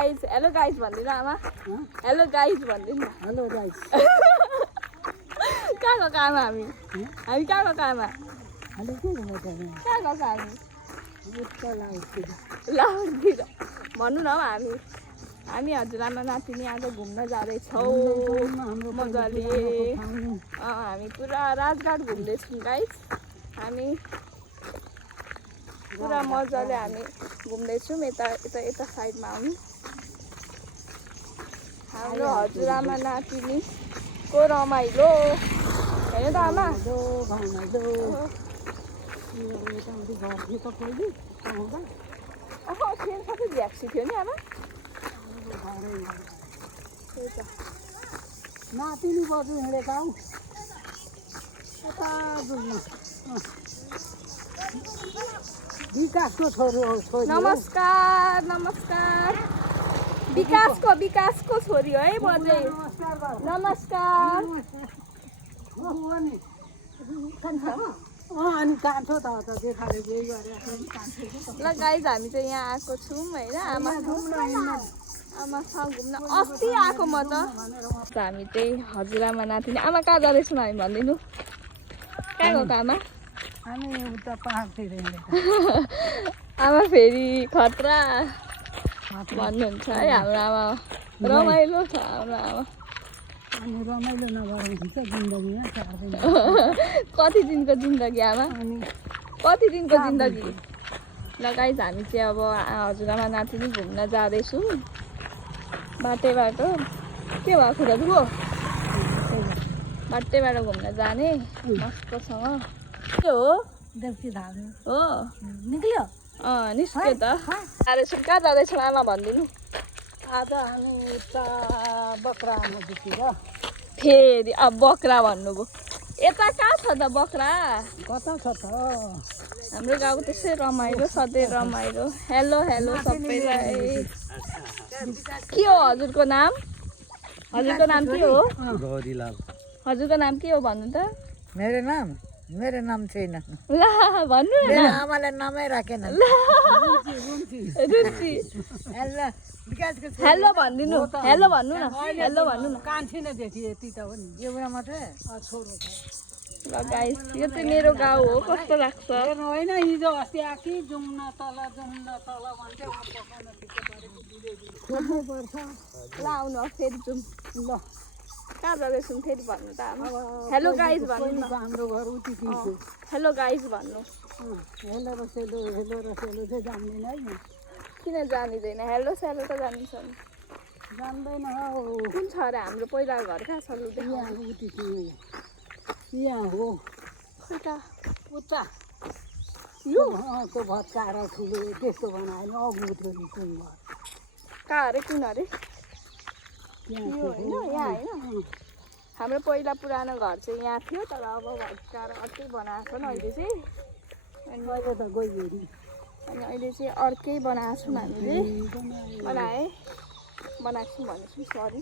Guys hello guys भन्दिनु आमा hello guys भन्दिनु हेलो गाइस कहाँ गएको आमा हामी कहाँ गएको आमा हेलो के गर्नु कहाँ गएको हामी उता लाउडतिर भन्नु न हौ हामी हजुरआमा नातिनी आज घुम्न जाँदैछौँ मजाले हामी पुरा राजघाट घुम्दैछौँ गाइस हामी पुरा मजाले हामी घुम्दैछौँ यता साइडमा आउनु हाम्रो हजुरआमा नातिनीको रमाइलो होइन त आमा खेल सबै भ्याक्सी थियो नि आमा त्यही त नातिनी बजु हिँडेका हौ यता बुझ्नु विकासको छोरी हो छोरी नमस्कार नमस्कार विकासको छोरी हो है बजे नमस्कार अनि कान्छो त देखाले जे गरे ल गाइज हामी चाहिँ यहाँ आएको छौँ होइन आमासँग घुम्न अस्ति आएको म त हामी चाहिँ हजुरआमा नातिनी आमा कहाँ जाँदैछौँ हामी भनिदिनु कहाँ गएको आमा हामी उता पहाडतिर आमा फेरि खतरा भन्नुहुन्छ है हाम्रो आमा रमाइलो छ हाम्रो आमा अनि रमाइलो नगरौँ हुन्छ जिन्दगीमा 4 दिन कति दिनको जिन्दगी आमा कति दिनको जिन्दगी ल गाइस हामी चाहिँ अब हजुरआमा नातिनी घुम्न जाँदैछौँ बाटैबाट के भएको दाजु बाटैबाट घुम्न जाने मस्तसँग के हो देउसी धाम हो निक्ल्यो निस्क्यो त जाँदैछौँ कहाँ जाँदैछौँ आमा भनिदिनु आज हामी उता बक्रा नदीतिर फेरि अब बक्रा भन्नुभयो यता कहाँ छ त बक्रा कता छ त हाम्रो गाउँ त्यसै रमाइलो सधैँ रमाइलो हेलो हेलो सबैलाई के हो हजुरको नाम के हो गौरीलाल हजुरको नाम के हो भन्नु त मेरो नाम छैन ल भन्नु न आमाले नामै राखेन रुचि हेलो भनिदिनु हेलो भन्नु न हेलो भन्नु न कान्छी नै देखि यति त हो नि एउटा मात्रै छोरो छ ल गाइस यो चाहिँ मेरो गाउँ हो कस्तो लाग्छ हेर्नु होइन हिजो अस्ति आकी जाउँ न तल भन्थ्यो पर्छ ल आउनु फेरि जाउँ ल कहाँ जाँदैछौँ फेरि भन्नु त आमा हेलो गाइस भन्नु न हाम्रो घर उति किन्छु हेलो गाइस भन्नु हेलो र सेलो चाहिँ जान्दैन है किन जानिँदैन हेलो सेलो त जानिन्छ नि जान्दैन हौ कुन छ अरे हाम्रो पहिला घर कहाँ छ लु यहाँ उति यहाँ हो खोइ त उता यो त्यो भत्काएर ठुलो त्यस्तो बनायो अघि उत्रु कहाँ अरे कुन अरे यो होइन यहाँ होइन हाम्रो पहिला पुरानो घर चाहिँ यहाँ थियो तर अब भत्काएर अर्कै बनाएको छ नि अहिले चाहिँ अहिले त गइहेरि अनि अहिले चाहिँ अर्कै बनाएको छौँ हामीले बनाएको छौँ भनेको सरी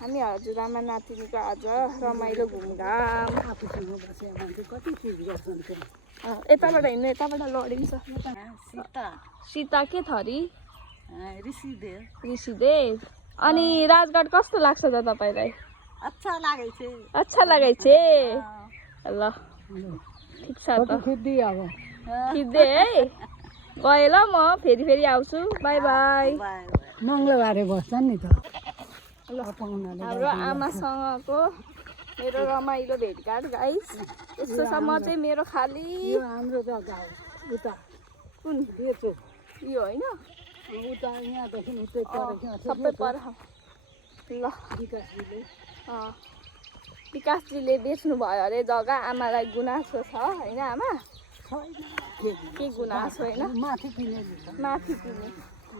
हामी हजुरआमा नातिनीको आज रमाइलो घुमघाम कति चिज गर्छन् यताबाट हिँड्नु यताबाट लडिन्छ सीता के थरी ऋषिदेव अनि राजघाट कस्तो लाग्छ त तपाईँलाई अच्छा लागै छ ल ठिक छ त खिच्दै है गएँ ल म फेरि आउँछु बाई बाई मङ्गलबारे बस्छन् नि त ल हाम्रो आमासँगको मेरो रमाइलो भेटघाट गाइस यस्तो छ म चाहिँ मेरो खाली हाम्रो जग्गा हो उता कुन बेचो यो होइन उता यहाँदेखि उतै सबै पर ल विकासजीले बेच्नु भयो अरे जग्गा आमालाई गुनासो छ होइन आमा के गुनासो होइन माथि किने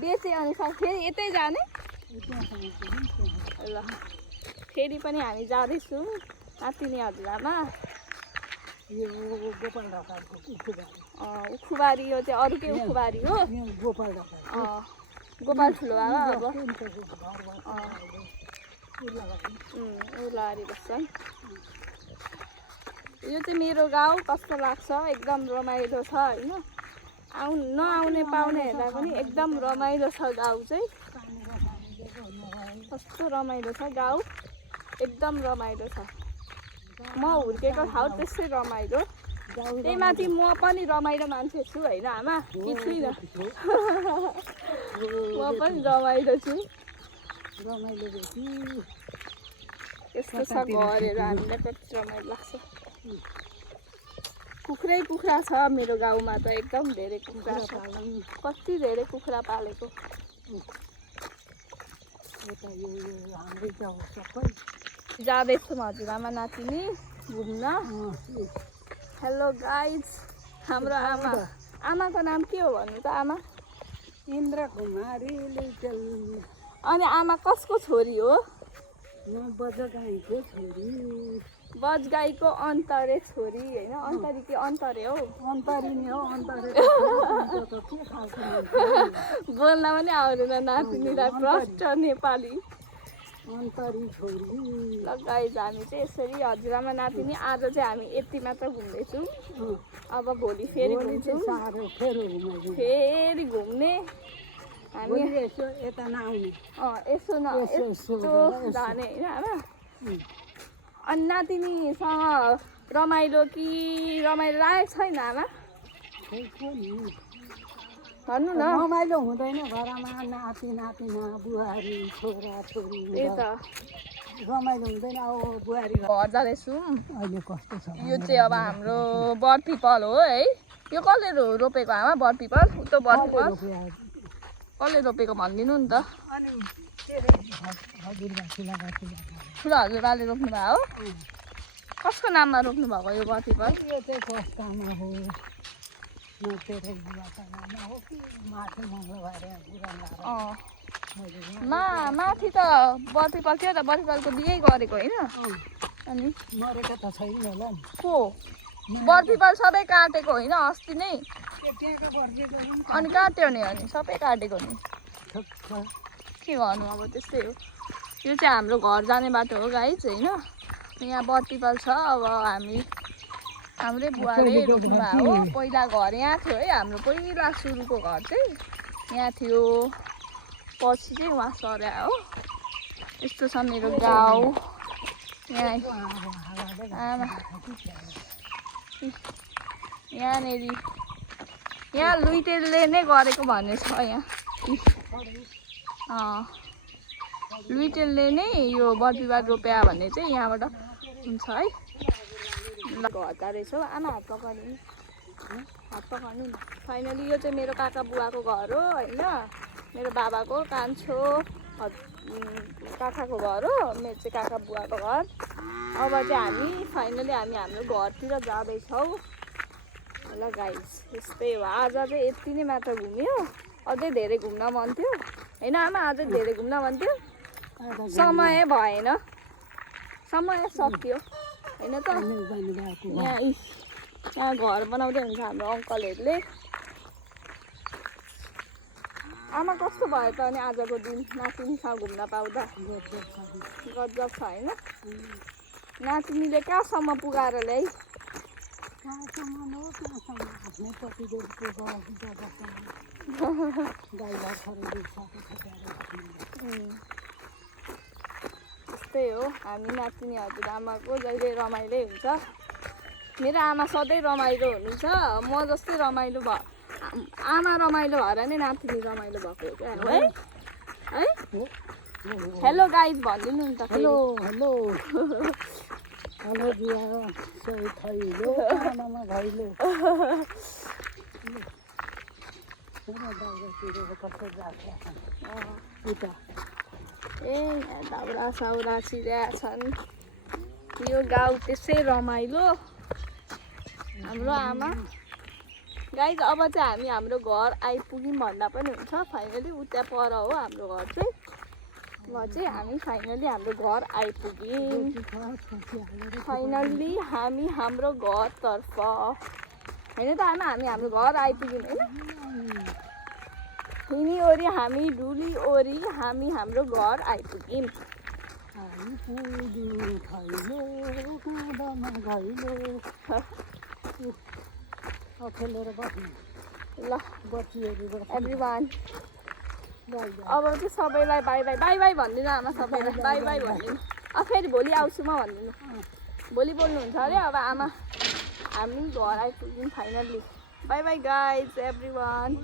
बेचे अनि फेरि यतै जाने ल फेरि पनि हामी जाँदैछौँ नातिनी हजुरआमा यो गोपाल ढकालको उखुबारी यो चाहिँ अरूकै उखुबारी हो गोपाल ठुलो बाबा अब उलारी बस्छन् यो चाहिँ मेरो गाउँ कस्तो लाग्छ एकदम रमाइलो छ होइन नआउने पाहुनेहरूलाई पनि एकदम रमाइलो छ गाउँ चाहिँ। कस्तो रमाइलो छ गाउँ, एकदम रमाइलो छ। म हुर्केको ठाउँ त्यसै रमाइलो। त्यही माथि म पनि रमाइलो मान्छे छु होइन आमा, कि छुइनँ? म पनि रमाइलो छु। यस्तो छ घरहरू, हामीलाई कति रमाइलो लाग्छ। कुखुरै कुखुरा छ मेरो गाउँमा त, एकदम धेरै कुखुरा छ। कति धेरै कुखुरा पालेको। जाँदैछौँ हजुरआमा नातिनी घुम्न। हेलो गाइज, हाम्रो आमाको नाम के हो भन्नु त आमा? इन्द्र कुमारी लिटल। अनि आमा कसको छोरी हो? म बजगाईको छोरी। बजगाईको अन्तरे छोरी होइन? अन्तरी कि अन्तरे हो? अन्तरी नै हो, अन्तरे। बोल्न पनि आउँदैन नातिनीलाई, प्रष्ट नेपाली। अन्तरी छोरी। ल गाइज, हामी चाहिँ यसरी हजुरआमा नातिनी आज चाहिँ हामी यति मात्र घुम्दैछौँ। अब भोलि फेरि घुम्छौँ, फेरि घुम्ने हामी। यता नआउने, यसो जाने होइन आमा? अनि नातिनीसँग रमाइलो कि रमाइलो लागेको छैन आमा? भन्नु न। रमाइलो हुँदैन घरमा, नाति नातिना बुहारी छोरा छोरी, त्यही त रमाइलो हुँदैन। अब बुहारी घर जाँदैछौँ। अहिले कस्तो छ? यो चाहिँ अब हाम्रो बरपिपल हो है। यो कसले रोपेको आमा बरपिपल? उतो बरपिपल कसले रोपेको भनिदिनु नि त। ठुलो हजुरबाले रोप्नु भएको हो? कसको नाममा रोप्नु भएको यो बरपिपल? यो चाहिँ कस्तामा हो, माथि त बरपिपल थियो त, बरपिपलको बिहे गरेको होइन? अनि मरेको त छैन होला नि। को? बरपिपल सबै काटेको होइन अस्ति नै? अनि काट्यो नि, अनि सबै काटेको नि। के गर्नु अब, त्यस्तै हो। यो चाहिँ हाम्रो घर जाने बाटो हो गाइज होइन? यहाँ बरपिपल छ। अब हाम्रै बुवाले रोप्नु भएको हो। पहिला घर यहाँ थियो है, हाम्रो पहिला सुरुको घर चाहिँ यहाँ थियो, पछि चाहिँ उहाँ सर्या हो। यस्तो छ मेरो गाउँ। यहाँ यहाँनेरि यहाँ लुइटेलले नै गरेको भन्ने छ यहाँ। लुइटेलले नै यो बरपिपल रोप्या भन्ने चाहिँ यहाँबाट हुन्छ है। घर जाँदैछौँ। आमा हात पकाउनु नि, हात पकाउनु नि। फाइनली यो चाहिँ मेरो काका बुवाको घर हो होइन? मेरो बाबाको कान्छो काकाको घर हो, मेरो चाहिँ काका बुवाको घर। अब चाहिँ फाइनली हामी हाम्रो घरतिर जाँदैछौँ। ल गाइस, यस्तै हो। आज चाहिँ यति नै मात्र घुम्यो, अझै धेरै घुम्न मन थियो होइन आमा? अझै धेरै घुम्न मन थियो, समय भएन, समय सक्यो होइन त? यहाँ घर बनाउँदै हुन्छ हाम्रो अङ्कलहरूले। आमा कस्तो भयो त अनि आजको दिन नातिनीसँग घुम्न पाउँदा? गजब छ होइन? नातिनीले कहाँसम्म पुगाएर ल्याइ? त्यस्तै हो, हामी नातिनी हजुरआमाको जहिले रमाइलो हुन्छ। मेरो आमा सधैँ रमाइलो हुनुहुन्छ, म जस्तै रमाइलो आमा रमाइलो भएर नै नातिनी रमाइलो भएको हो क्या है? हेलो गाइज भनिदिनु नि त। हेलो हेलो हेलो बुवा, सही खैलो आमामा घैलो। यहाँ दाउरा साउरा छिरेका छन्। यो गाउँ त्यसै रमाइलो हाम्रो आमा। गाइज अब चाहिँ हामी हाम्रो घर आइपुग्यौँ भन्दा पनि हुन्छ। फाइनली उता पर हो हाम्रो घर चाहिँ। हामी फाइनली हाम्रो घर आइपुग्यौँ। फाइनली हामी हाम्रो घरतर्फ होइन त आमा? हामी हाम्रो घर आइपुग्यौँ होइन? हिँडी ओरी हामी डुली ओरी हामी हाम्रो घर आइपुग्यौँ। ल बच्चीहरू एभ्रिवान अब चाहिँ सबैलाई बाई बाई बाई बाई भनिदिनु आमा सबैलाई बाई बाई भनिदिनु फेरि भोलि आउँछु म भनिदिनु भोलि बोल्नुहुन्छ अरे अब आमा हामी घर आइपुग्यौँ finally by by guys everyone